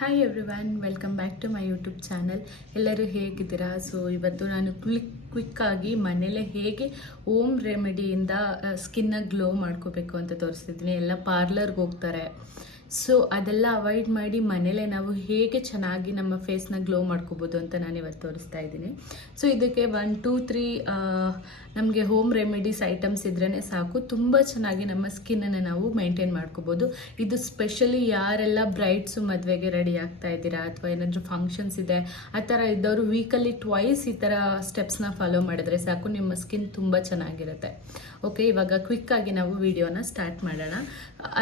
Hi everyone, welcome back to my YouTube channel. ಎಲ್ಲರೂ ಹೇಗಿದ್ದೀರಾ? So ಇವತ್ತು ನಾನು ಕ್ವಿಕ್ಕಾಗಿ ಮನೇಲೆ ಹೇಗೆ ಹೋಮ್ ರೆಮಿಡಿಯಿಂದ ಸ್ಕಿನ್ನ ಗ್ಲೋ ಮಾಡ್ಕೋಬೇಕು ಅಂತ ತೋರಿಸ್ತಿದ್ದೀನಿ. ಎಲ್ಲ ಪಾರ್ಲರ್ಗೆ ಹೋಗ್ತಾರೆ, ಸೊ ಅದೆಲ್ಲ ಅವಾಯ್ಡ್ ಮಾಡಿ ಮನೇಲೆ ನಾವು ಹೇಗೆ ಚೆನ್ನಾಗಿ ನಮ್ಮ ಫೇಸ್ನ ಗ್ಲೋ ಮಾಡ್ಕೋಬೋದು ಅಂತ ನಾನು ಇವತ್ತು ತೋರಿಸ್ತಾ ಇದ್ದೀನಿ. ಸೊ ಇದಕ್ಕೆ 1, 2, 3 ನಮಗೆ ಹೋಮ್ ರೆಮಿಡೀಸ್ ಐಟಮ್ಸ್ ಇದ್ರೇ ಸಾಕು, ತುಂಬ ಚೆನ್ನಾಗಿ ನಮ್ಮ ಸ್ಕಿನ್ನನ್ನು ನಾವು ಮೇಂಟೈನ್ ಮಾಡ್ಕೋಬೋದು. ಇದು ಸ್ಪೆಷಲಿ ಯಾರೆಲ್ಲ ಬ್ರೈಡ್ಸು ಮದುವೆಗೆ ರೆಡಿ ಆಗ್ತಾ ಇದ್ದೀರಾ ಅಥವಾ ಏನಾದರೂ ಫಂಕ್ಷನ್ಸ್ ಇದೆ ಆ ಥರ ಇದ್ದವರು ವೀಕಲ್ಲಿ ಟ್ವೈಸ್ ಈ ಥರ ಸ್ಟೆಪ್ಸ್ನ ಫಾಲೋ ಮಾಡಿದ್ರೆ ಸಾಕು, ನಿಮ್ಮ ಸ್ಕಿನ್ ತುಂಬ ಚೆನ್ನಾಗಿರುತ್ತೆ. ಓಕೆ, ಇವಾಗ ಕ್ವಿಕ್ಕಾಗಿ ನಾವು ವಿಡಿಯೋನ ಸ್ಟಾರ್ಟ್ ಮಾಡೋಣ.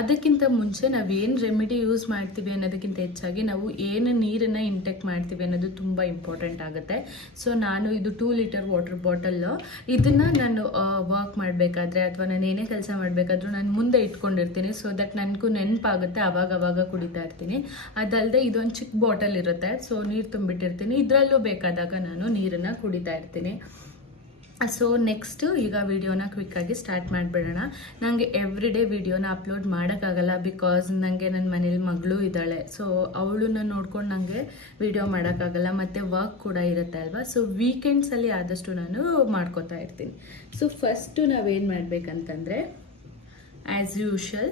ಅದಕ್ಕಿಂತ ಮುಂಚೆ ನಾವು ಏನು ರೆಮಿಡಿ ಯೂಸ್ ಮಾಡ್ತೀವಿ ಅನ್ನೋದಕ್ಕಿಂತ ಹೆಚ್ಚಾಗಿ ನಾವು ಏನು ನೀರನ್ನು ಇಂಟೇಕ್ ಮಾಡ್ತೀವಿ ಅನ್ನೋದು ತುಂಬ ಇಂಪಾರ್ಟೆಂಟ್ ಆಗುತ್ತೆ. ಸೊ ನಾನು ಇದು 2 ಲೀಟರ್ ವಾಟರ್ ಬಾಟಲ್ಲು, ಇದನ್ನು ನಾನು ವಾಕ್ ಮಾಡಬೇಕಾದ್ರೆ ಅಥವಾ ನಾನು ಏನೇ ಕೆಲಸ ಮಾಡಬೇಕಾದ್ರೂ ನಾನು ಮುಂದೆ ಇಟ್ಕೊಂಡಿರ್ತೀನಿ. ಸೊ ದಟ್ ನನಗೂ ನೆನಪಾಗುತ್ತೆ, ಆವಾಗ ಕುಡಿತಾ ಇರ್ತೀನಿ. ಅದಲ್ಲದೆ ಇದೊಂದು ಚಿಕ್ಕ ಬಾಟಲ್ ಇರುತ್ತೆ, ಸೊ ನೀರು ತುಂಬಿಟ್ಟಿರ್ತೀನಿ, ಇದರಲ್ಲೂ ಬೇಕಾದಾಗ ನಾನು ನೀರನ್ನು ಕುಡಿತಾ ಇರ್ತೀನಿ. ಸೊ ನೆಕ್ಸ್ಟು ಈಗ ವಿಡಿಯೋನ ಕ್ವಿಕ್ಕಾಗಿ ಸ್ಟಾರ್ಟ್ ಮಾಡಿಬಿಡೋಣ. ನನಗೆ ಎವ್ರಿ ಡೇ ವಿಡಿಯೋನ ಅಪ್ಲೋಡ್ ಮಾಡೋಕ್ಕಾಗಲ್ಲ, ಬಿಕಾಸ್ ನನಗೆ ನನ್ನ ಮನೇಲಿ ಮಗಳು ಇದ್ದಾಳೆ. ಸೊ ಅವಳನ್ನ ನೋಡ್ಕೊಂಡು ನನಗೆ ವಿಡಿಯೋ ಮಾಡೋಕ್ಕಾಗಲ್ಲ, ಮತ್ತು ವರ್ಕ್ ಕೂಡ ಇರುತ್ತೆ ಅಲ್ವಾ. ಸೊ ವೀಕೆಂಡ್ಸಲ್ಲಿ ಆದಷ್ಟು ನಾನು ಮಾಡ್ಕೋತಾ ಇರ್ತೀನಿ. ಸೊ ಫಸ್ಟು ನಾವೇನು ಮಾಡಬೇಕಂತಂದರೆ, ಆ್ಯಸ್ ಯೂಶಲ್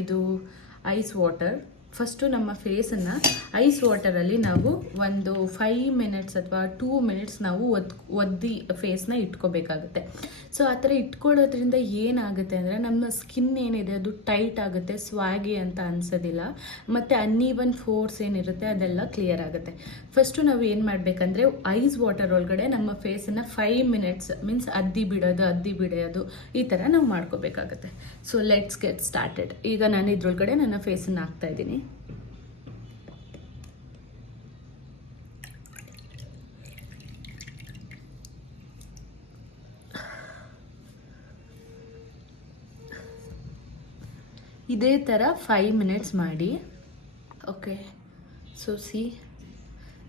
ಇದು ಐಸ್ ವಾಟರ್. ಫಸ್ಟು ನಮ್ಮ ಫೇಸನ್ನು ಐಸ್ ವಾಟರಲ್ಲಿ ನಾವು ಒಂದು 5 ಮಿನಿಟ್ಸ್ ಅಥವಾ 2 ಮಿನಿಟ್ಸ್ ನಾವು ಒದ್ದಿ ಫೇಸ್ನ ಇಟ್ಕೋಬೇಕಾಗುತ್ತೆ. ಸೊ ಆ ಥರ ಇಟ್ಕೊಳ್ಳೋದ್ರಿಂದ ಏನಾಗುತ್ತೆ ಅಂದರೆ ನಮ್ಮ ಸ್ಕಿನ್ ಏನಿದೆ ಅದು ಟೈಟ್ ಆಗುತ್ತೆ, ಸ್ವಾಗಿ ಅಂತ ಅನ್ಸೋದಿಲ್ಲ, ಮತ್ತು ಅನ್ನೀವನ್ ಫೋರ್ಸ್ ಏನಿರುತ್ತೆ ಅದೆಲ್ಲ ಕ್ಲಿಯರ್ ಆಗುತ್ತೆ. ಫಸ್ಟು ನಾವು ಏನು ಮಾಡಬೇಕಂದ್ರೆ ಐಸ್ ವಾಟರ್ ಒಳಗಡೆ ನಮ್ಮ ಫೇಸನ್ನು 5 ಮಿನಿಟ್ಸ್ ಮೀನ್ಸ್ ಅದ್ದಿ ಬಿಡೋದು ಈ ಥರ ನಾವು ಮಾಡ್ಕೋಬೇಕಾಗುತ್ತೆ. So let's get started. ಈಗ ನಾನು ಇದ್ರೊಳಗಡೆ ನನ್ನ ಫೇಸನ್ನು ಹಾಕ್ತಾ ಇದ್ದೀನಿ. ಇದೇ ಥರ 5 ಮಿನಿಟ್ಸ್ ಮಾಡಿ. ಓಕೆ, ಸೊ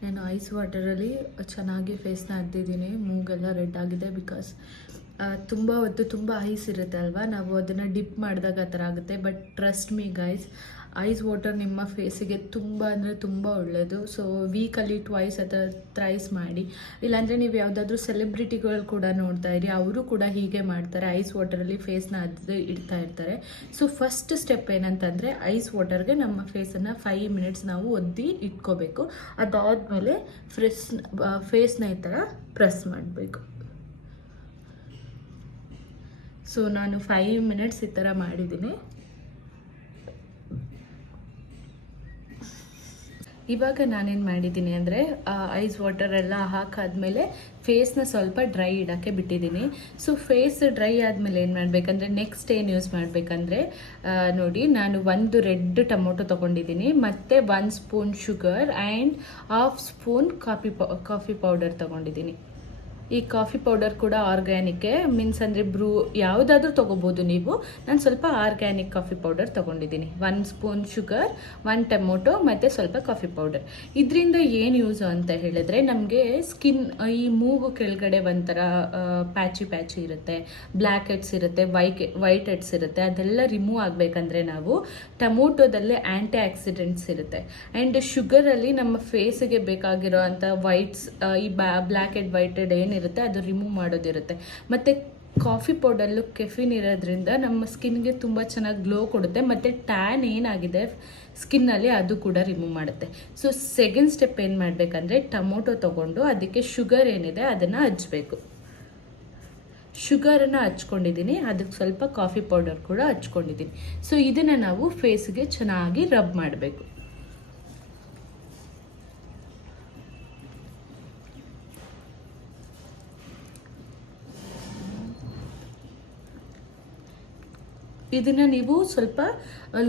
ನಾನು ಐಸ್ ವಾಟರಲ್ಲಿ ಚೆನ್ನಾಗಿ ಫೇಸ್ನ ಅದ್ದಿದ್ದೀನಿ. ಮೂಗೆಲ್ಲ ರೆಡ್ ಆಗಿದೆ, ಬಿಕಾಸ್ ತುಂಬ ಹೊತ್ತು ತುಂಬ ಐಸ್ ಇರುತ್ತೆ ಅಲ್ವಾ, ನಾವು ಅದನ್ನು ಡಿಪ್ ಮಾಡಿದಾಗ ಆ ಥರ ಆಗುತ್ತೆ. But trust me guys, ice water ನಿಮ್ಮ ಫೇಸಿಗೆ ತುಂಬ ಅಂದರೆ ತುಂಬ ಒಳ್ಳೆಯದು. ಸೊ ವೀಕಲ್ಲಿ ಟ್ವೈಸ್ ಅಥವಾ ಥ್ರೈಸ್ ಮಾಡಿ. ಇಲ್ಲಾಂದರೆ ನೀವು ಯಾವುದಾದ್ರೂ ಸೆಲೆಬ್ರಿಟಿಗಳು ಕೂಡ ನೋಡ್ತಾ ಇರಿ, ಅವರು ಕೂಡ ಹೀಗೆ ಮಾಡ್ತಾರೆ, ಐಸ್ ವಾಟರಲ್ಲಿ ಫೇಸ್ನ ಅದ್ದು ಇಡ್ತಾ ಇರ್ತಾರೆ. ಸೊ ಫಸ್ಟ್ ಸ್ಟೆಪ್ ಏನಂತಂದರೆ, ಐಸ್ ವಾಟರ್ಗೆ ನಮ್ಮ ಫೇಸನ್ನು 5 ಮಿನಿಟ್ಸ್ ನಾವು ಒದ್ದಿ ಇಟ್ಕೋಬೇಕು. ಅದಾದಮೇಲೆ ಫೇಸ್ನ ಈ ಥರ ಪ್ರೆಸ್ ಮಾಡಬೇಕು. ಸೊ ನಾನು 5 ಮಿನಿಟ್ಸ್ ಈ ಥರ ಮಾಡಿದ್ದೀನಿ. ಇವಾಗ ನಾನೇನು ಮಾಡಿದ್ದೀನಿ ಅಂದರೆ, ಐಸ್ ವಾಟರೆಲ್ಲ ಹಾಕಾದ್ಮೇಲೆ ಫೇಸ್ನ ಸ್ವಲ್ಪ ಡ್ರೈ ಇಡೋಕ್ಕೆ ಬಿಟ್ಟಿದ್ದೀನಿ. ಸೊ ಫೇಸ್ ಡ್ರೈ ಆದಮೇಲೆ ಏನು ಮಾಡಬೇಕಂದ್ರೆ, ನೆಕ್ಸ್ಟ್ ಏನು ಯೂಸ್ ಮಾಡಬೇಕಂದ್ರೆ, ನೋಡಿ ನಾನು 1 ರೆಡ್ ಟೊಮೊಟೊ ತೊಗೊಂಡಿದ್ದೀನಿ, ಮತ್ತು 1 spoon sugar and 1/2 spoon coffee powder ತೊಗೊಂಡಿದ್ದೀನಿ. ಈ ಕಾಫಿ ಪೌಡರ್ ಕೂಡ ಆರ್ಗ್ಯಾನಿಕ್ಕೆ, ಮೀನ್ಸ್ ಅಂದರೆ ಬ್ರೂ ಯಾವುದಾದ್ರೂ ತೊಗೋಬೋದು ನೀವು. ನಾನು ಸ್ವಲ್ಪ ಆರ್ಗ್ಯಾನಿಕ್ ಕಾಫಿ ಪೌಡರ್ ತೊಗೊಂಡಿದ್ದೀನಿ. 1 ಸ್ಪೂನ್ ಶುಗರ್, 1 ಟೊಮೊಟೊ ಮತ್ತು ಸ್ವಲ್ಪ ಕಾಫಿ ಪೌಡರ್. ಇದರಿಂದ ಏನು ಯೂಸು ಅಂತ ಹೇಳಿದ್ರೆ, ನಮಗೆ ಸ್ಕಿನ್ ಈ ಮೂಗು ಕೆಳಗಡೆ ಒಂಥರ ಪ್ಯಾಚಿ ಇರುತ್ತೆ, ಬ್ಲ್ಯಾಕ್ ಹೆಡ್ಸ್ ಇರುತ್ತೆ, ವೈಟ್ ಹೆಡ್ಸ್ ಇರುತ್ತೆ, ಅದೆಲ್ಲ ರಿಮೂವ್ ಆಗಬೇಕಂದ್ರೆ ನಾವು ಟೊಮೊಟೊದಲ್ಲೇ ಆ್ಯಂಟಿ ಆಕ್ಸಿಡೆಂಟ್ಸ್ ಇರುತ್ತೆ. ಆ್ಯಂಡ್ ಶುಗರಲ್ಲಿ ನಮ್ಮ ಫೇಸಿಗೆ ಬೇಕಾಗಿರೋ ಅಂಥ ವೈಟ್ಸ್, ಈ ಬ್ಲ್ಯಾಕ್ ಹೆಡ್ ವೈಟ್ ಹೆಡ್ ಏನಿರುತ್ತೆ ಅದು ರಿಮೂವ್ ಮಾಡೋದಿರುತ್ತೆ. ಮತ್ತು ಕಾಫಿ ಪೌಡರ್ಲು ಕೆಫಿನ್ ಇರೋದ್ರಿಂದ ನಮ್ಮ ಸ್ಕಿನ್ಗೆ ತುಂಬ ಚೆನ್ನಾಗಿ ಗ್ಲೋ ಕೊಡುತ್ತೆ, ಮತ್ತು ಟ್ಯಾನ್ ಏನಾಗಿದೆ ಸ್ಕಿನ್ನಲ್ಲಿ ಅದು ಕೂಡ ರಿಮೂವ್ ಮಾಡುತ್ತೆ. ಸೊ ಸೆಕೆಂಡ್ ಸ್ಟೆಪ್ ಏನು ಮಾಡಬೇಕಂದ್ರೆ, ಟೊಮೊಟೊ ತೊಗೊಂಡು ಅದಕ್ಕೆ ಶುಗರ್ ಏನಿದೆ ಅದನ್ನು ಹಚ್ಚಬೇಕು. ಶುಗರನ್ನು ಹಚ್ಕೊಂಡಿದ್ದೀನಿ, ಅದಕ್ಕೆ ಸ್ವಲ್ಪ ಕಾಫಿ ಪೌಡರ್ ಕೂಡ ಹಚ್ಕೊಂಡಿದ್ದೀನಿ. ಸೊ ಇದನ್ನು ನಾವು ಫೇಸ್ಗೆ ಚೆನ್ನಾಗಿ ರಬ್ ಮಾಡಬೇಕು. ಇದನ್ನು ನೀವು ಸ್ವಲ್ಪ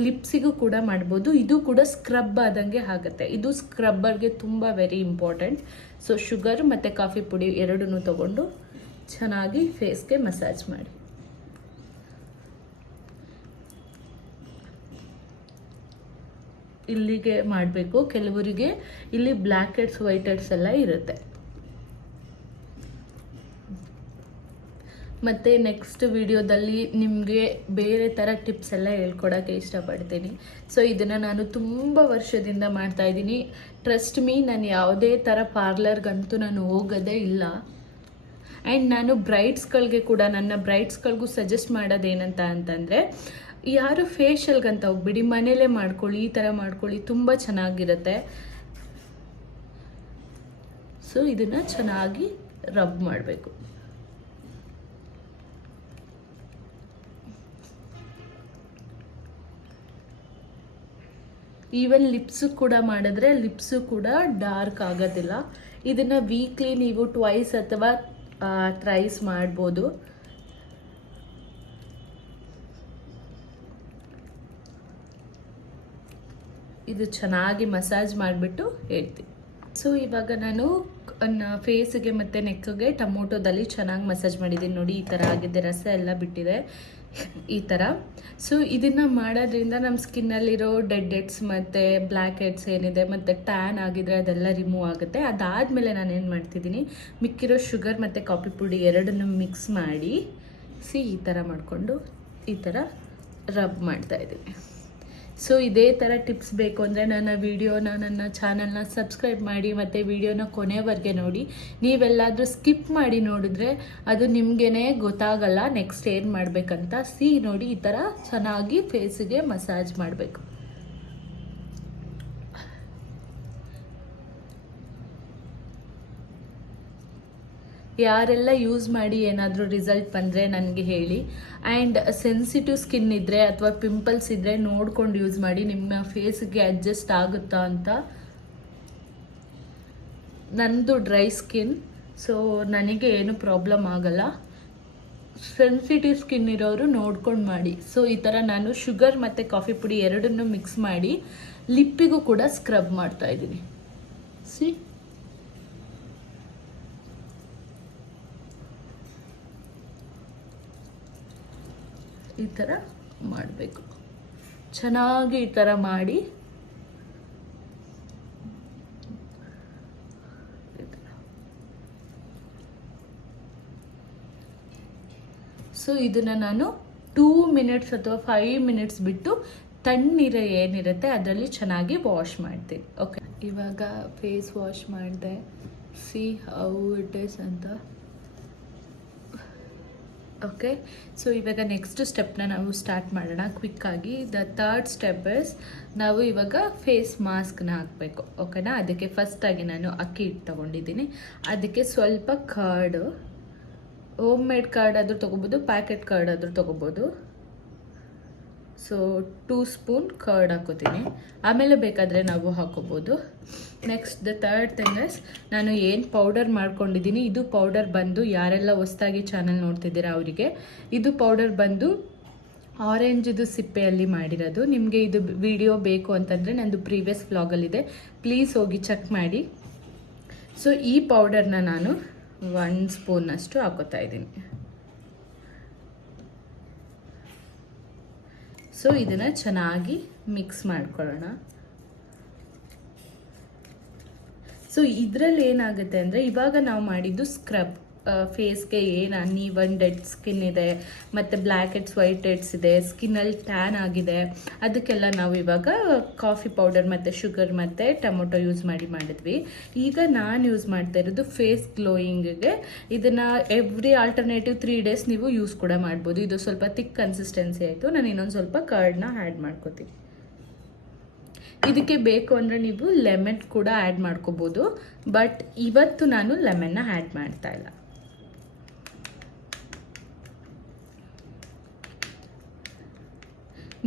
ಲಿಪ್ಸಿಗೂ ಕೂಡ ಮಾಡ್ಬೋದು. ಇದು ಕೂಡ ಸ್ಕ್ರಬ್ ಆದಂಗೆ ಆಗುತ್ತೆ. ಇದು ಸ್ಕ್ರಬ್ಬರ್ಗೆ ತುಂಬ ವೆರಿ ಇಂಪಾರ್ಟೆಂಟ್. ಸೊ ಶುಗರ್ ಮತ್ತು ಕಾಫಿ ಪುಡಿ ಎರಡನ್ನೂ ತೊಗೊಂಡು ಚೆನ್ನಾಗಿ ಫೇಸ್ಗೆ ಮಸಾಜ್ ಮಾಡಿ. ಇಲ್ಲಿಗೆ ಮಾಡಬೇಕು. ಕೆಲವರಿಗೆ ಇಲ್ಲಿ ಬ್ಲ್ಯಾಕ್ ಹೆಡ್ಸ್ ವೈಟ್ ಹೆಡ್ಸ್ ಎಲ್ಲ ಇರುತ್ತೆ. ಮತ್ತು ನೆಕ್ಸ್ಟ್ ವಿಡಿಯೋದಲ್ಲಿ ನಿಮಗೆ ಬೇರೆ ಥರ ಟಿಪ್ಸ್ ಎಲ್ಲ ಹೇಳ್ಕೊಡೋಕ್ಕೆ ಇಷ್ಟಪಡ್ತೀನಿ. ಸೊ ಇದನ್ನು ನಾನು ತುಂಬ ವರ್ಷದಿಂದ ಮಾಡ್ತಾಯಿದ್ದೀನಿ. ಟ್ರಸ್ಟ್ ಮೀ, ನಾನು ಯಾವುದೇ ಥರ ಪಾರ್ಲರ್ಗಂತೂ ನಾನು ಹೋಗೋದೇ ಇಲ್ಲ. ಆ್ಯಂಡ್ ನಾನು ಬ್ರೈಡ್ಸ್ಗಳಿಗೆ ಕೂಡ, ನನ್ನ ಬ್ರೈಡ್ಸ್ಗಳಿಗೂ ಸಜೆಸ್ಟ್ ಮಾಡೋದೇನಂತ ಅಂತಂದರೆ, ಯಾರು ಫೇಶಿಯಲ್ಗಂತ ಹೋಗ್ಬಿಡಿ, ಮನೇಲೇ ಮಾಡ್ಕೊಳ್ಳಿ, ಈ ಥರ ಮಾಡ್ಕೊಳ್ಳಿ, ತುಂಬ ಚೆನ್ನಾಗಿರುತ್ತೆ. ಸೊ ಇದನ್ನು ಚೆನ್ನಾಗಿ ರಬ್ ಮಾಡಬೇಕು. ಈವನ್ ಲಿಪ್ಸು ಕೂಡ ಮಾಡಿದ್ರೆ ಲಿಪ್ಸು ಕೂಡ ಡಾರ್ಕ್ ಆಗೋದಿಲ್ಲ. ಇದನ್ನು ವೀಕ್ಲಿ ನೀವು ಟ್ವೈಸ್ ಅಥವಾ ಥ್ರೈಸ್ ಮಾಡ್ಬೋದು. ಇದು ಚೆನ್ನಾಗಿ ಮಸಾಜ್ ಮಾಡಿಬಿಟ್ಟು ಹೇಳ್ತೀನಿ. ಸೊ ಇವಾಗ ನಾನು ಫೇಸಿಗೆ ಮತ್ತು ನೆಕ್ಗೆ ಟೊಮೊಟೊದಲ್ಲಿ ಚೆನ್ನಾಗಿ ಮಸಾಜ್ ಮಾಡಿದ್ದೀನಿ. ನೋಡಿ ಈ ಥರ ಆಗಿದೆ, ರಸ ಎಲ್ಲ ಬಿಟ್ಟಿದೆ ಈ ಥರ. ಸೊ ಇದನ್ನು ಮಾಡೋದ್ರಿಂದ ನಮ್ಮ ಸ್ಕಿನ್ನಲ್ಲಿರೋ ಡೆಡ್ ಹೆಡ್ಸ್ ಮತ್ತು ಬ್ಲ್ಯಾಕ್ ಹೆಡ್ಸ್ ಏನಿದೆ ಮತ್ತು ಟ್ಯಾನ್ ಆಗಿದ್ರೆ ಅದೆಲ್ಲ ರಿಮೂವ್ ಆಗುತ್ತೆ. ಅದಾದಮೇಲೆ ನಾನೇನು ಮಾಡ್ತಿದ್ದೀನಿ, ಮಿಕ್ಕಿರೋ ಶುಗರ್ ಮತ್ತು ಕಾಫಿ ಪುಡಿ ಎರಡನ್ನೂ ಮಿಕ್ಸ್ ಮಾಡಿ ಈ ಥರ ಮಾಡಿಕೊಂಡು ಈ ಥರ ರಬ್ ಮಾಡ್ತಾಯಿದ್ದೀನಿ. ಸೊ ಇದೇ ಥರ ಟಿಪ್ಸ್ ಬೇಕು ಅಂದರೆ ನನ್ನ ಚಾನಲ್ನ ಸಬ್ಸ್ಕ್ರೈಬ್ ಮಾಡಿ ಮತ್ತು ವಿಡಿಯೋನ ಕೊನೆವರೆಗೆ ನೋಡಿ. ನೀವೆಲ್ಲಾದರೂ ಸ್ಕಿಪ್ ಮಾಡಿ ನೋಡಿದ್ರೆ ಅದು ನಿಮಗೇ ಗೊತ್ತಾಗಲ್ಲ ನೆಕ್ಸ್ಟ್ ಏನು ಮಾಡಬೇಕಂತ. ನೋಡಿ ಈ ಥರ ಚೆನ್ನಾಗಿ ಫೇಸಿಗೆ ಮಸಾಜ್ ಮಾಡಬೇಕು. ಯಾರೆಲ್ಲ ಯೂಸ್ ಮಾಡಿ ಏನಾದರೂ ರಿಸಲ್ಟ್ ಬಂದರೆ ನನಗೆ ಹೇಳಿ. ಆ್ಯಂಡ್ ಸೆನ್ಸಿಟಿವ್ ಸ್ಕಿನ್ ಇದ್ದರೆ ಅಥವಾ ಪಿಂಪಲ್ಸ್ ಇದ್ದರೆ ನೋಡ್ಕೊಂಡು ಯೂಸ್ ಮಾಡಿ, ನಿಮ್ಮ ಫೇಸ್ಗೆ ಅಡ್ಜಸ್ಟ್ ಆಗುತ್ತಾ ಅಂತ. ನನ್ನದು ಡ್ರೈ ಸ್ಕಿನ್, ಸೊ ನನಗೆ ಏನು ಪ್ರಾಬ್ಲಮ್ ಆಗಲ್ಲ. ಸೆನ್ಸಿಟಿವ್ ಸ್ಕಿನ್ ಇರೋರು ನೋಡ್ಕೊಂಡು ಮಾಡಿ. ಸೊ ಈ ಥರ ನಾನು ಶುಗರ್ ಮತ್ತು ಕಾಫಿ ಪುಡಿ ಎರಡನ್ನೂ ಮಿಕ್ಸ್ ಮಾಡಿ ಲಿಪ್ಪಿಗೂ ಕೂಡ ಸ್ಕ್ರಬ್ ಮಾಡ್ತಾಯಿದ್ದೀನಿ. ಈ ಥರ ಮಾಡಬೇಕು. ಚೆನ್ನಾಗಿ ಈ ಥರ ಮಾಡಿ ಸೊ ಇದನ್ನು ನಾನು 2 ಮಿನಿಟ್ಸ್ ಅಥವಾ 5 ಮಿನಿಟ್ಸ್ ಬಿಟ್ಟು ತಣ್ಣೀರು ಏನಿರುತ್ತೆ ಅದರಲ್ಲಿ ಚೆನ್ನಾಗಿ ವಾಶ್ ಮಾಡ್ತೀನಿ. ಓಕೆ, ಇವಾಗ ಫೇಸ್ ವಾಶ್ ಮಾಡಿದೆ. ಹೌ ಇಟ್ ಈಸ್ ಅಂತ. ಓಕೆ, ಸೊ ಇವಾಗ ನೆಕ್ಸ್ಟ್ ಸ್ಟೆಪ್ನ ನಾವು ಸ್ಟಾರ್ಟ್ ಮಾಡೋಣ ಕ್ವಿಕ್ಕಾಗಿ. ದ ಥರ್ಡ್ ಸ್ಟೆಪ್ ಇಸ್, ನಾವು ಇವಾಗ ಫೇಸ್ ಮಾಸ್ಕ್ನ ಹಾಕಬೇಕು. ಓಕೆನಾ? ಅದಕ್ಕೆ ಫಸ್ಟಾಗಿ ನಾನು ಅಕ್ಕಿ ಹಿಟ್ಟು ತೊಗೊಂಡಿದ್ದೀನಿ. ಅದಕ್ಕೆ ಸ್ವಲ್ಪ ಕರ್ಡು, ಹೋಮ್ ಮೇಡ್ ಕರ್ಡ್ ಆದರೂ ತೊಗೋಬೋದು, ಪ್ಯಾಕೆಟ್ ಕರ್ಡ್ ಆದರೂ ತೊಗೋಬೋದು. ಸೊ 2 ಸ್ಪೂನ್ ಕರ್ಡ್ ಹಾಕೋತೀನಿ. ಆಮೇಲೆ ಬೇಕಾದರೆ ನಾವು ಹಾಕೋಬೋದು. Next the third thing is, ನಾನು ಏನು ಪೌಡರ್ ಮಾಡ್ಕೊಂಡಿದ್ದೀನಿ, ಇದು ಪೌಡರ್ ಬಂದು ಯಾರೆಲ್ಲ ಹೊಸ್ದಾಗಿ ಚಾನಲ್ ನೋಡ್ತಿದ್ದೀರಾ ಅವರಿಗೆ, ಇದು ಪೌಡರ್ ಬಂದು ಆರೆಂಜಿದು ಸಿಪ್ಪೆಯಲ್ಲಿ ಮಾಡಿರೋದು. ನಿಮಗೆ ಇದು ವಿಡಿಯೋ ಬೇಕು ಅಂತಂದರೆ ನಂದು ಪ್ರೀವಿಯಸ್ ವ್ಲಾಗಲ್ಲಿದೆ, ಪ್ಲೀಸ್ ಹೋಗಿ ಚೆಕ್ ಮಾಡಿ. ಸೊ ಈ ಪೌಡರ್ನ ನಾನು 1 ಸ್ಪೂನಷ್ಟು ಹಾಕೋತಾ ಇದ್ದೀನಿ. ಸೊ ಇದನ್ನು ಚೆನ್ನಾಗಿ ಮಿಕ್ಸ್ ಮಾಡ್ಕೊಳ್ಳೋಣ. ಸೊ ಇದರಲ್ಲಿ ಏನಾಗುತ್ತೆ ಅಂದರೆ, ಇವಾಗ ನಾವು ಮಾಡಿದ್ದು ಸ್ಕ್ರಬ್. ಫೇಸ್ಗೆ ಏನು ಅನ್ಈವನ್ ಡೆಡ್ ಸ್ಕಿನ್ ಇದೆ ಮತ್ತು ಬ್ಲ್ಯಾಕ್ ಹೆಡ್ಸ್, ವೈಟ್ ಹೆಡ್ಸ್ ಇದೆ, ಸ್ಕಿನ್ನಲ್ಲಿ ಟ್ಯಾನ್ ಆಗಿದೆ, ಅದಕ್ಕೆಲ್ಲ ನಾವು ಇವಾಗ ಕಾಫಿ ಪೌಡರ್ ಮತ್ತು ಶುಗರ್ ಮತ್ತು ಟೊಮೊಟೊ ಯೂಸ್ ಮಾಡಿದ್ವಿ. ಈಗ ನಾನು ಯೂಸ್ ಮಾಡ್ತಾ ಇರೋದು ಫೇಸ್ ಗ್ಲೋಯಿಂಗಿಗೆ. ಇದನ್ನು ಎವ್ರಿ ಆಲ್ಟರ್ನೇಟಿವ್ 3 ಡೇಸ್ ನೀವು ಯೂಸ್ ಕೂಡ ಮಾಡ್ಬೋದು. ಇದು ಸ್ವಲ್ಪ ಥಿಕ್ ಕನ್ಸಿಸ್ಟೆನ್ಸಿ ಆಯಿತು. ನಾನು ಇನ್ನೊಂದು ಸ್ವಲ್ಪ ಕರ್ಡ್ನ ಆ್ಯಡ್ ಮಾಡ್ಕೋತೀನಿ. ಇದಕ್ಕೆ ಬೇಕು ಅಂದರೆ ನೀವು ಲೆಮನ್ ಕೂಡ ಆ್ಯಡ್ ಮಾಡ್ಕೋಬೋದು, ಬಟ್ ಇವತ್ತು ನಾನು ಲೆಮನ್ನ ಆ್ಯಡ್ ಮಾಡ್ತಾ ಇಲ್ಲ.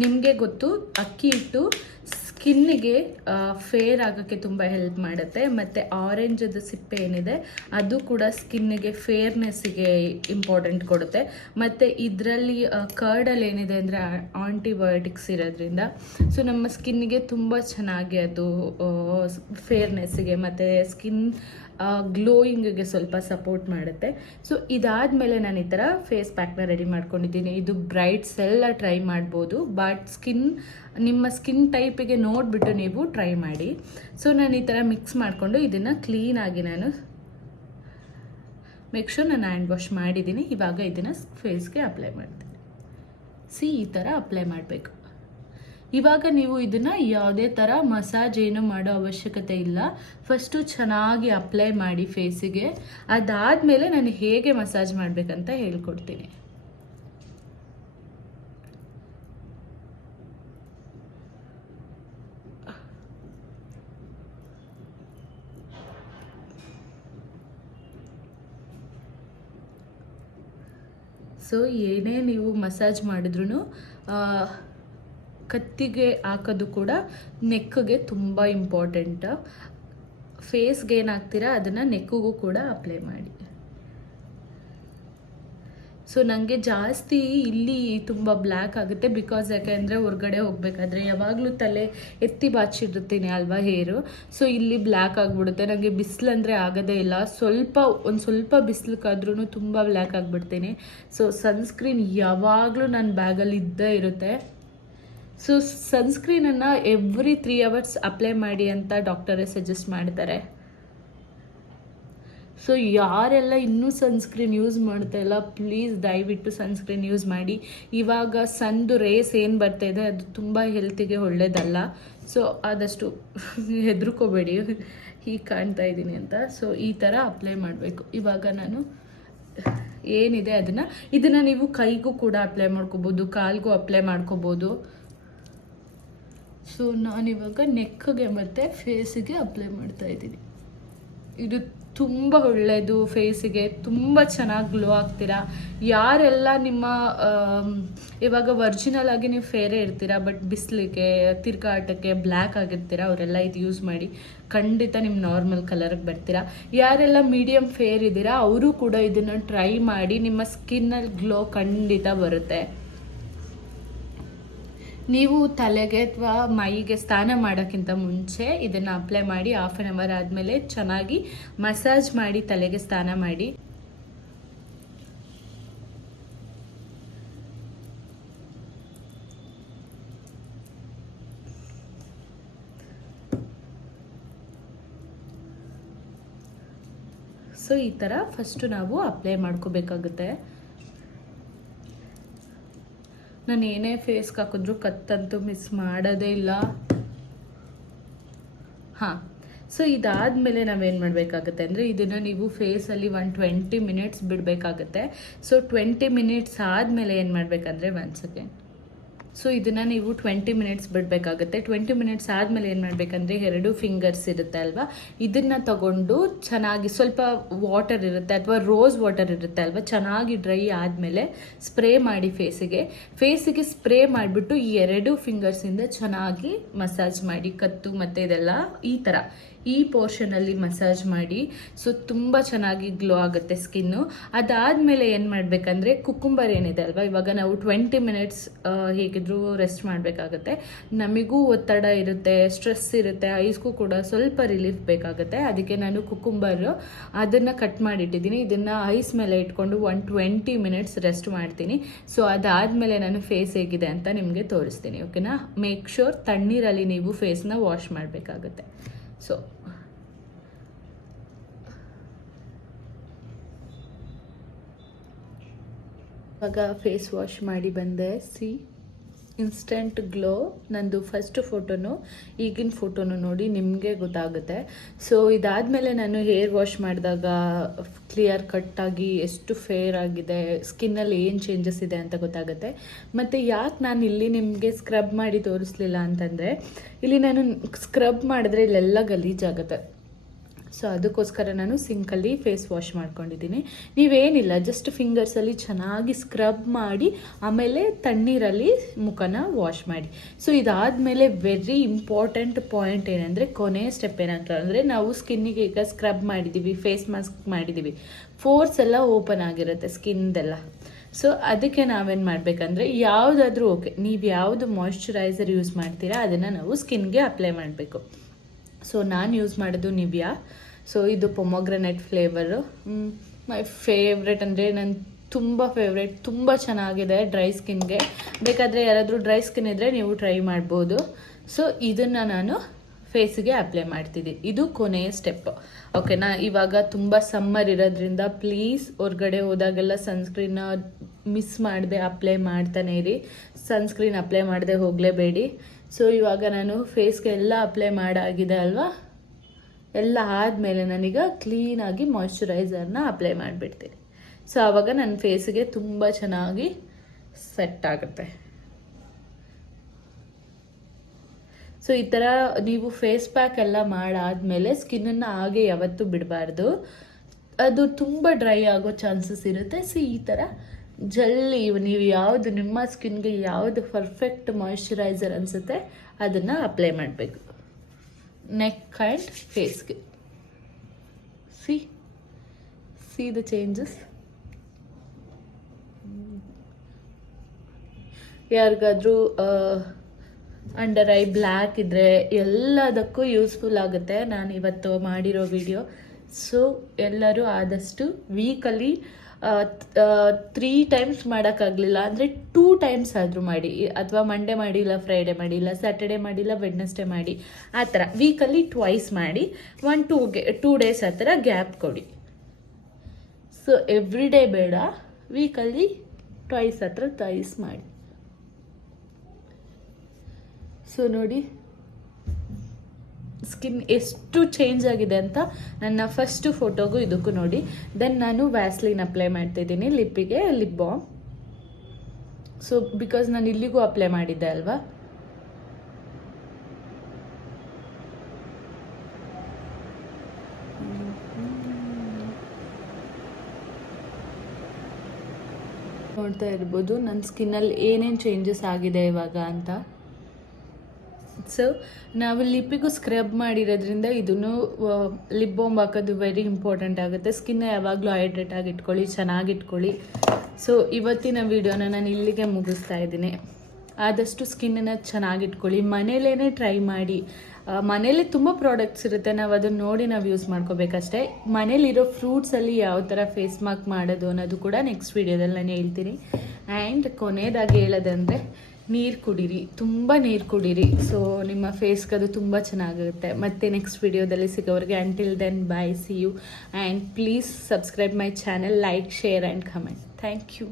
ನಿಮಗೆ ಗೊತ್ತು, ಅಕ್ಕಿ ಹಿಟ್ಟು ಸ್ಕಿನ್ನಿಗೆ ಫೇರ್ ಆಗೋಕ್ಕೆ ತುಂಬ ಹೆಲ್ಪ್ ಮಾಡುತ್ತೆ. ಮತ್ತು ಆರೆಂಜದು ಸಿಪ್ಪೆ ಏನಿದೆ ಅದು ಕೂಡ ಸ್ಕಿನ್ನಿಗೆ ಫೇರ್ನೆಸ್ಸಿಗೆ ಇಂಪಾರ್ಟೆಂಟ್ ಕೊಡುತ್ತೆ. ಮತ್ತು ಇದರಲ್ಲಿ ಕರ್ಡಲ್ಲಿ ಏನಿದೆ ಅಂದರೆ ಆಂಟಿಬಯೋಟಿಕ್ಸ್ ಇರೋದ್ರಿಂದ ಸೊ ನಮ್ಮ ಸ್ಕಿನ್ನಿಗೆ ತುಂಬ ಚೆನ್ನಾಗಿ ಅದು ಫೇರ್ನೆಸ್ಸಿಗೆ ಮತ್ತು ಸ್ಕಿನ್ ಗ್ಲೋಯಿಂಗಿಗೆ ಸ್ವಲ್ಪ ಸಪೋರ್ಟ್ ಮಾಡುತ್ತೆ. ಸೊ ಇದಾದಮೇಲೆ ನಾನು ಈ ಥರ ಫೇಸ್ ಪ್ಯಾಕ್ನ ರೆಡಿ ಮಾಡ್ಕೊಂಡಿದ್ದೀನಿ. ಇದು ಬ್ರೈಡ್ಸ್ ಎಲ್ಲ ಟ್ರೈ ಮಾಡ್ಬೋದು, ಬಟ್ ನಿಮ್ಮ ಸ್ಕಿನ್ ಟೈಪಿಗೆ ನೋಡಿಬಿಟ್ಟು ನೀವು ಟ್ರೈ ಮಾಡಿ. ಸೊ ನಾನು ಈ ಥರ ಮಿಕ್ಸ್ ಮಾಡಿಕೊಂಡು ಇದನ್ನು ಕ್ಲೀನಾಗಿ ನಾನು ಮೇಕ್ ಶೂರ್ ನಾನು ಹ್ಯಾಂಡ್ ವಾಶ್ ಮಾಡಿದ್ದೀನಿ. ಇವಾಗ ಇದನ್ನು ಫೇಸ್ಗೆ ಅಪ್ಲೈ ಮಾಡ್ತೀನಿ. ಈ ಥರ ಅಪ್ಲೈ ಮಾಡಬೇಕು. ಇವಾಗ ನೀವು ಇದನ್ನು ಯಾವುದೇ ಥರ ಮಸಾಜ್ ಏನು ಮಾಡೋ ಅವಶ್ಯಕತೆ ಇಲ್ಲ. ಫಸ್ಟು ಚೆನ್ನಾಗಿ ಅಪ್ಲೈ ಮಾಡಿ ಫೇಸಿಗೆ. ಅದಾದಮೇಲೆ ನಾನು ಹೇಗೆ ಮಸಾಜ್ ಮಾಡಬೇಕಂತ ಹೇಳ್ಕೊಡ್ತೀನಿ. ಸೊ ಏನೇ ನೀವು ಮಸಾಜ್ ಮಾಡಿದ್ರೂ ಕತ್ತಿಗೆ ಹಾಕೋದು ಕೂಡ ನೆಕ್ಗೆ ತುಂಬ ಇಂಪಾರ್ಟೆಂಟ್. ಫೇಸ್ಗೆ ಏನು ಹಾಕ್ತೀರಾ ಅದನ್ನು ನೆಕ್ಕಿಗೂ ಕೂಡ ಅಪ್ಲೈ ಮಾಡಿ. ಸೊ ನನಗೆ ಜಾಸ್ತಿ ಇಲ್ಲಿ ತುಂಬ ಬ್ಲ್ಯಾಕ್ ಆಗುತ್ತೆ, ಬಿಕಾಸ್ ಯಾಕೆಂದರೆ ಹೊರಗಡೆ ಹೋಗಬೇಕಾದ್ರೆ ಯಾವಾಗಲೂ ತಲೆ ಎತ್ತಿ ಬಾಚಿರ್ತೀನಿ ಅಲ್ವಾ ಹೇರು. ಸೊ ಇಲ್ಲಿ ಬ್ಲ್ಯಾಕ್ ಆಗಿಬಿಡುತ್ತೆ. ನನಗೆ ಬಿಸಿಲಂದರೆ ಆಗೋದೇ ಇಲ್ಲ. ಒಂದು ಸ್ವಲ್ಪ ಬಿಸಿಲಕ್ಕಾದ್ರೂ ತುಂಬ ಬ್ಲ್ಯಾಕ್ ಆಗಿಬಿಡ್ತೀನಿ. ಸೊ ಸನ್ಸ್ಕ್ರೀನ್ ಯಾವಾಗಲೂ ನನ್ನ ಬ್ಯಾಗಲ್ಲಿ ಇದ್ದೇ ಇರುತ್ತೆ. ಸೊ ಸನ್ಸ್ಕ್ರೀನನ್ನು ಎವ್ರಿ 3 hours ಅಪ್ಲೈ ಮಾಡಿ ಅಂತ ಡಾಕ್ಟರೇ ಸಜೆಸ್ಟ್ ಮಾಡ್ತಾರೆ. ಸೊ ಯಾರೆಲ್ಲ ಇನ್ನೂ ಸನ್ಸ್ಕ್ರೀನ್ ಯೂಸ್ ಮಾಡ್ತಾ ಇಲ್ಲ, ಪ್ಲೀಸ್ ದಯವಿಟ್ಟು ಸನ್ಸ್ಕ್ರೀನ್ ಯೂಸ್ ಮಾಡಿ. ಇವಾಗ ಸನ್ದು ರೇಸ್ ಏನು ಬರ್ತಾಯಿದೆ ಅದು ತುಂಬ ಹೆಲ್ತಿಗೆ ಒಳ್ಳೆಯದಲ್ಲ. ಸೊ ಆದಷ್ಟು ಹೆದರ್ಕೋಬೇಡಿ ಹೀಗೆ ಕಾಣ್ತಾ ಇದ್ದೀನಿ ಅಂತ. ಸೊ ಈ ಥರ ಅಪ್ಲೈ ಮಾಡಬೇಕು. ಇವಾಗ ನಾನು ಏನಿದೆ ಇದನ್ನು ನೀವು ಕೈಗೂ ಕೂಡ ಅಪ್ಲೈ ಮಾಡ್ಕೋಬೋದು, ಕಾಲ್ಗೂ ಅಪ್ಲೈ ಮಾಡ್ಕೋಬೋದು. ಸೊ ನಾನಿವಾಗ ನೆಕ್ಗೆ ಮತ್ತು ಫೇಸಿಗೆ ಅಪ್ಲೈ ಮಾಡ್ತಾ ಇದ್ದೀನಿ. ಇದು ತುಂಬ ಒಳ್ಳೆಯದು, ಫೇಸಿಗೆ ತುಂಬ ಚೆನ್ನಾಗಿ ಗ್ಲೋ ಆಗ್ತೀರಾ. ಯಾರೆಲ್ಲ ನಿಮ್ಮ ಇವಾಗ ಒರಿಜಿನಲ್ ಆಗಿ ನೀವು ಫೇರೇ ಇರ್ತೀರಾ, ಬಟ್ ಬಿಸಿಲಿಗೆ ತಿರ್ಗಾಟಕ್ಕೆ ಬ್ಲ್ಯಾಕ್ ಆಗಿರ್ತೀರಾ, ಅವರೆಲ್ಲ ಇದು ಯೂಸ್ ಮಾಡಿ ಖಂಡಿತ ನಿಮ್ಮ ನಾರ್ಮಲ್ ಕಲರ್ಗೆ ಬರ್ತೀರಾ. ಯಾರೆಲ್ಲ ಮೀಡಿಯಮ್ ಫೇರ್ ಇದ್ದೀರಾ ಅವರು ಕೂಡ ಇದನ್ನು ಟ್ರೈ ಮಾಡಿ, ನಿಮ್ಮ ಸ್ಕಿನ್ನಲ್ಲಿ ಗ್ಲೋ ಖಂಡಿತ ಬರುತ್ತೆ. ನೀವು ತಲೆಗೆ ಅಥವಾ ಮೈಗೆ ಸ್ನಾನ ಮಾಡೋಕ್ಕಿಂತ ಮುಂಚೆ ಇದನ್ನು ಅಪ್ಲೈ ಮಾಡಿ 1/2 hour ಆದಮೇಲೆ ಚೆನ್ನಾಗಿ ಮಸಾಜ್ ಮಾಡಿ ತಲೆಗೆ ಸ್ನಾನ ಮಾಡಿ. ಸೊ ಈ ಥರ ಫಸ್ಟು ನಾವು ಅಪ್ಲೈ ಮಾಡ್ಕೋಬೇಕಾಗುತ್ತೆ. ನಾನು ಏನೇ ಫೇಸ್ಗೆ ಹಾಕಿದ್ರೂ ಕತ್ತಂತೂ ಮಿಸ್ ಮಾಡೋದೇ ಇಲ್ಲ. ಸೊ ಇದಾದಮೇಲೆ ನಾವೇನು ಮಾಡಬೇಕಾಗುತ್ತೆ ಅಂದರೆ ಇದನ್ನು ನೀವು ಫೇಸಲ್ಲಿ 20 minutes ಬಿಡಬೇಕಾಗುತ್ತೆ. ಸೊ 20 minutes ಆದಮೇಲೆ ಏನು ಮಾಡಬೇಕಂದ್ರೆ 1 second. ಸೊ ಇದನ್ನು ನೀವು 20 minutes ಬಿಡಬೇಕಾಗುತ್ತೆ. 20 minutes ಆದಮೇಲೆ ಏನು ಮಾಡಬೇಕಂದ್ರೆ 2 fingers ಇರುತ್ತೆ ಅಲ್ವಾ, ಇದನ್ನು ತಗೊಂಡು ಚೆನ್ನಾಗಿ ಸ್ವಲ್ಪ ವಾಟರ್ ಇರುತ್ತೆ ಅಥವಾ ರೋಸ್ ವಾಟರ್ ಇರುತ್ತೆ ಅಲ್ವಾ, ಚೆನ್ನಾಗಿ ಡ್ರೈ ಆದಮೇಲೆ ಸ್ಪ್ರೇ ಮಾಡಿ ಫೇಸಿಗೆ ಸ್ಪ್ರೇ ಮಾಡಿಬಿಟ್ಟು ಈ 2 ಫಿಂಗರ್ಸಿಂದ ಚೆನ್ನಾಗಿ ಮಸಾಜ್ ಮಾಡಿ. ಕತ್ತು ಮತ್ತು ಇದೆಲ್ಲ ಈ ಪೋರ್ಷನಲ್ಲಿ ಮಸಾಜ್ ಮಾಡಿ. ಸೊ ತುಂಬ ಚೆನ್ನಾಗಿ ಗ್ಲೋ ಆಗುತ್ತೆ ಸ್ಕಿನ್ನು. ಅದಾದಮೇಲೆ ಏನು ಮಾಡಬೇಕಂದ್ರೆ ಕುಕುಂಬರ್ ಏನಿದೆ ಅಲ್ವಾ, ಇವಾಗ ನಾವು 20 minutes ಹೇಗಿದ್ರೂ ರೆಸ್ಟ್ ಮಾಡಬೇಕಾಗತ್ತೆ. ನಮಗೂ ಒತ್ತಡ ಇರುತ್ತೆ, ಸ್ಟ್ರೆಸ್ ಇರುತ್ತೆ, ಐಸ್ಗೂ ಕೂಡ ಸ್ವಲ್ಪ ರಿಲೀಫ್ ಬೇಕಾಗುತ್ತೆ. ಅದಕ್ಕೆ ನಾನು ಕುಕುಂಬರು ಅದನ್ನು ಕಟ್ ಮಾಡಿಟ್ಟಿದ್ದೀನಿ. ಇದನ್ನು ಐಸ್ ಮೇಲೆ ಇಟ್ಕೊಂಡು 20 minutes ರೆಸ್ಟ್ ಮಾಡ್ತೀನಿ. ಸೊ ಅದಾದಮೇಲೆ ನಾನು ಫೇಸ್ ಹೇಗಿದೆ ಅಂತ ನಿಮಗೆ ತೋರಿಸ್ತೀನಿ. ಓಕೆನಾ? ಮೇಕ್ ಶೋರ್ ತಣ್ಣೀರಲ್ಲಿ ನೀವು ಫೇಸ್ನ ವಾಶ್ ಮಾಡಬೇಕಾಗುತ್ತೆ. ಸೊ ಇವಾಗ ಫೇಸ್ ವಾಶ್ ಮಾಡಿ ಬಂದೆ. Instant glow. ನಂದು ಫಸ್ಟ್ ಫೋಟೋನು ಈಗಿನ ಫೋಟೋನು ನೋಡಿ ನಿಮಗೆ ಗೊತ್ತಾಗುತ್ತೆ. ಸೊ ಇದಾದಮೇಲೆ ನಾನು ಹೇರ್ ವಾಶ್ ಮಾಡಿದಾಗ ಕ್ಲಿಯರ್ ಕಟ್ಟಾಗಿ ಎಷ್ಟು ಫೇರ್ ಆಗಿದೆ, ಸ್ಕಿನ್ನಲ್ಲಿ ಏನು ಚೇಂಜಸ್ ಇದೆ ಅಂತ ಗೊತ್ತಾಗುತ್ತೆ. ಮತ್ತು ಯಾಕೆ ನಾನು ಇಲ್ಲಿ ನಿಮಗೆ ಸ್ಕ್ರಬ್ ಮಾಡಿ ತೋರಿಸ್ಲಿಲ್ಲ ಅಂತಂದರೆ, ಇಲ್ಲಿ ನಾನು ಸ್ಕ್ರಬ್ ಮಾಡಿದ್ರೆ ಇಲ್ಲೆಲ್ಲ ಗಲೀಜಾಗುತ್ತೆ. ಸೊ ಅದಕ್ಕೋಸ್ಕರ ನಾನು ಸಿಂಕಲ್ಲಿ ಫೇಸ್ ವಾಶ್ ಮಾಡ್ಕೊಂಡಿದ್ದೀನಿ. ನೀವೇನಿಲ್ಲ, ಜಸ್ಟ್ ಫಿಂಗರ್ಸಲ್ಲಿ ಚೆನ್ನಾಗಿ ಸ್ಕ್ರಬ್ ಮಾಡಿ ಆಮೇಲೆ ತಣ್ಣೀರಲ್ಲಿ ಮುಖನ ವಾಶ್ ಮಾಡಿ. ಸೊ ಇದಾದಮೇಲೆ ವೆರಿ ಇಂಪಾರ್ಟೆಂಟ್ ಪಾಯಿಂಟ್ ಏನಂದರೆ, ಕೊನೆ ಸ್ಟೆಪ್ ಏನಂತ ಅಂದರೆ, ನಾವು ಸ್ಕಿನ್ನಿಗೆ ಈಗ ಸ್ಕ್ರಬ್ ಮಾಡಿದ್ದೀವಿ, ಫೇಸ್ ಮಾಸ್ಕ್ ಮಾಡಿದ್ದೀವಿ, ಫೋರ್ಸ್ ಎಲ್ಲ ಓಪನ್ ಆಗಿರುತ್ತೆ ಸ್ಕಿನ್ದೆಲ್ಲ. ಸೊ ಅದಕ್ಕೆ ನಾವೇನು ಮಾಡಬೇಕಂದ್ರೆ, ಯಾವುದಾದ್ರೂ ಓಕೆ, ನೀವು ಯಾವುದು ಮಾಯ್ಶ್ಚರೈಸರ್ ಯೂಸ್ ಮಾಡ್ತೀರಾ ಅದನ್ನು ನಾವು ಸ್ಕಿನ್ಗೆ ಅಪ್ಲೈ ಮಾಡಬೇಕು. ಸೊ ನಾನು ಯೂಸ್ ಮಾಡೋದು ನಿವಿಯಾ. ಸೊ ಇದು ಪೊಮೊಗ್ರನೇಟ್ ಫ್ಲೇವರು. ಮೈ ಫೇವ್ರೆಟ್ ಅಂದರೆ ನನ್ನ ತುಂಬ ಫೇವ್ರೆಟ್, ತುಂಬ ಚೆನ್ನಾಗಿದೆ ಡ್ರೈ ಸ್ಕಿನ್ಗೆ. ಬೇಕಾದರೆ ಯಾರಾದರೂ ಡ್ರೈ ಸ್ಕಿನ್ ಇದ್ದರೆ ನೀವು ಟ್ರೈ ಮಾಡ್ಬೋದು. ಸೊ ಇದನ್ನು ನಾನು ಫೇಸಿಗೆ ಅಪ್ಲೈ ಮಾಡ್ತಿದ್ದೀನಿ. ಇದು ಕೊನೆಯ ಸ್ಟೆಪ್. ಓಕೆನಾ? ಇವಾಗ ತುಂಬ ಸಮ್ಮರ್ ಇರೋದ್ರಿಂದ ಪ್ಲೀಸ್ ಹೊರ್ಗಡೆ ಹೋದಾಗೆಲ್ಲ ಸನ್ಸ್ಕ್ರೀನ್ನ ಮಿಸ್ ಮಾಡದೆ ಅಪ್ಲೈ ಮಾಡ್ತಾನೆ ಇರಿ. ಸನ್ಸ್ಕ್ರೀನ್ ಅಪ್ಲೈ ಮಾಡದೆ ಹೋಗಲೇಬೇಡಿ. ಸೊ ಇವಾಗ ನಾನು ಫೇಸ್ಗೆ ಎಲ್ಲ ಅಪ್ಲೈ ಮಾಡಾಗಿದೆ ಅಲ್ವಾ, ಎಲ್ಲ ಆದಮೇಲೆ ನಾನೀಗ ಕ್ಲೀನಾಗಿ ಮಾಯ್ಶ್ಚರೈಸರ್ನ ಅಪ್ಲೈ ಮಾಡಿಬಿಡ್ತೀನಿ. ಸೊ ಆವಾಗ ನನ್ನ ಫೇಸಿಗೆ ತುಂಬ ಚೆನ್ನಾಗಿ ಸೆಟ್ ಆಗುತ್ತೆ. ಸೊ ಈ ಥರ ನೀವು ಫೇಸ್ ಪ್ಯಾಕ್ ಎಲ್ಲ ಮಾಡಾದ್ಮೇಲೆ ಸ್ಕಿನ್ನನ್ನು ಹಾಗೆ ಯಾವತ್ತೂ ಬಿಡಬಾರ್ದು, ಅದು ತುಂಬ ಡ್ರೈ ಆಗೋ ಚಾನ್ಸಸ್ ಇರುತ್ತೆ. ಸೊ ಈ ಥರ ಜಲ್ಲಿ ನೀವು ಯಾವುದು ನಿಮ್ಮ ಸ್ಕಿನ್ಗೆ ಯಾವುದು ಪರ್ಫೆಕ್ಟ್ ಮಾಯ್ಶ್ಚರೈಸರ್ ಅನಿಸುತ್ತೆ ಅದನ್ನು ಅಪ್ಲೈ ಮಾಡಬೇಕು ನೆಕ್ ಆ್ಯಂಡ್ ಫೇಸ್ಗೆ. See the changes. ಯಾರಿಗಾದ್ರೂ ಅಂಡರ್ ಐ ಬ್ಲ್ಯಾಕ್ ಇದ್ದರೆ ಎಲ್ಲದಕ್ಕೂ ಯೂಸ್ಫುಲ್ ಆಗುತ್ತೆ ನಾನು ಇವತ್ತು ಮಾಡಿರೋ ವಿಡಿಯೋ. ಸೊ ಎಲ್ಲರೂ ಆದಷ್ಟು ವೀಕಲ್ಲಿ 3 ಟೈಮ್ಸ್ ಮಾಡೋಕ್ಕಾಗಲಿಲ್ಲ ಅಂದರೆ 2 ಟೈಮ್ಸ್ ಆದರೂ ಮಾಡಿ, ಅಥವಾ ಮಂಡೇ ಮಾಡಿ, ಇಲ್ಲ ಫ್ರೈಡೇ ಮಾಡಿ, ಇಲ್ಲ ಸ್ಯಾಟರ್ಡೇ ಮಾಡಿ, ಇಲ್ಲ ವೆಡ್ನೆಸ್ಡೇ ಮಾಡಿ. ಆ ಥರ ವೀಕಲ್ಲಿ ಟ್ವೈಸ್ ಮಾಡಿ 2 ಡೇಸ್ ಆ ಥರ ಗ್ಯಾಪ್ ಕೊಡಿ. ಸೊ ಎವ್ರಿ ಡೇ ಬೇಡ, ವೀಕಲ್ಲಿ ಟ್ವೈಸ್ ಆ ಥರ ಟ್ವೈಸ್ ಮಾಡಿ. ಸೊ ನೋಡಿ ಸ್ಕಿನ್ ಎಷ್ಟು ಚೇಂಜ್ ಆಗಿದೆ ಅಂತ ನನ್ನ ಫಸ್ಟ್ ಫೋಟೋಗೂ ಇದಕ್ಕೂ ನೋಡಿ. ದೆನ್ ನಾನು ವ್ಯಾಸ್ಲಿನ್ ಅಪ್ಲೈ ಮಾಡ್ತಿದ್ದೀನಿ ಲಿಪ್ಪಿಗೆ, ಲಿಪ್ ಬಾಮ್. ಸೊ ಬಿಕಾಸ್ ನಾನು ಇಲ್ಲಿಗೂ ಅಪ್ಲೈ ಮಾಡಿದ್ದೆ ಅಲ್ವಾ. ನೋಡ್ತಾ ಇರ್ಬೋದು ನನ್ನ ಸ್ಕಿನ್ನಲ್ಲಿ ಏನೇನು ಚೇಂಜಸ್ ಆಗಿದೆ ಇವಾಗ ಅಂತ. ಸೊ ನಾವು ಲಿಪ್ಪಿಗೂ ಸ್ಕ್ರಬ್ ಮಾಡಿರೋದ್ರಿಂದ ಇದನ್ನು ಲಿಪ್ ಬಾಮ್ ಹಾಕೋದು ವೆರಿ ಇಂಪಾರ್ಟೆಂಟ್ ಆಗುತ್ತೆ. ಸ್ಕಿನ್ನ ಯಾವಾಗಲೂ ಹೈಡ್ರೇಟ್ ಆಗಿ ಇಟ್ಕೊಳ್ಳಿ, ಚೆನ್ನಾಗಿಟ್ಕೊಳ್ಳಿ. ಸೊ ಇವತ್ತಿನ ವಿಡಿಯೋನ ನಾನು ಇಲ್ಲಿಗೆ ಮುಗಿಸ್ತಾ ಇದ್ದೀನಿ. ಆದಷ್ಟು ಸ್ಕಿನ್ನನ್ನು ಚೆನ್ನಾಗಿಟ್ಕೊಳ್ಳಿ, ಮನೇಲೇ ಟ್ರೈ ಮಾಡಿ. ಮನೇಲಿ ತುಂಬ ಪ್ರಾಡಕ್ಟ್ಸ್ ಇರುತ್ತೆ, ನಾವು ಅದನ್ನು ನೋಡಿ ನಾವು ಯೂಸ್ ಮಾಡ್ಕೋಬೇಕಷ್ಟೇ. ಮನೇಲಿರೋ ಫ್ರೂಟ್ಸಲ್ಲಿ ಯಾವ ಥರ ಫೇಸ್ ಮಾರ್ಕ್ ಮಾಡೋದು ಅನ್ನೋದು ಕೂಡ ನೆಕ್ಸ್ಟ್ ವೀಡಿಯೋದಲ್ಲಿ ನಾನು ಹೇಳ್ತೀನಿ. ಆ್ಯಂಡ್ ಕೊನೆಯದಾಗಿ ಹೇಳೋದಂದರೆ ನೀರು ಕುಡೀರಿ, ತುಂಬ ನೀರು ಕುಡೀರಿ. ಸೊ ನಿಮ್ಮ ಫೇಸ್ಗೆ ಅದು ತುಂಬ ಚೆನ್ನಾಗಿರುತ್ತೆ. ಮತ್ತು ನೆಕ್ಸ್ಟ್ ವಿಡಿಯೋದಲ್ಲಿ ಸಿಗೋವರೆಗೆ until then bye, see you. And please subscribe my channel, like, share and comment. Thank you.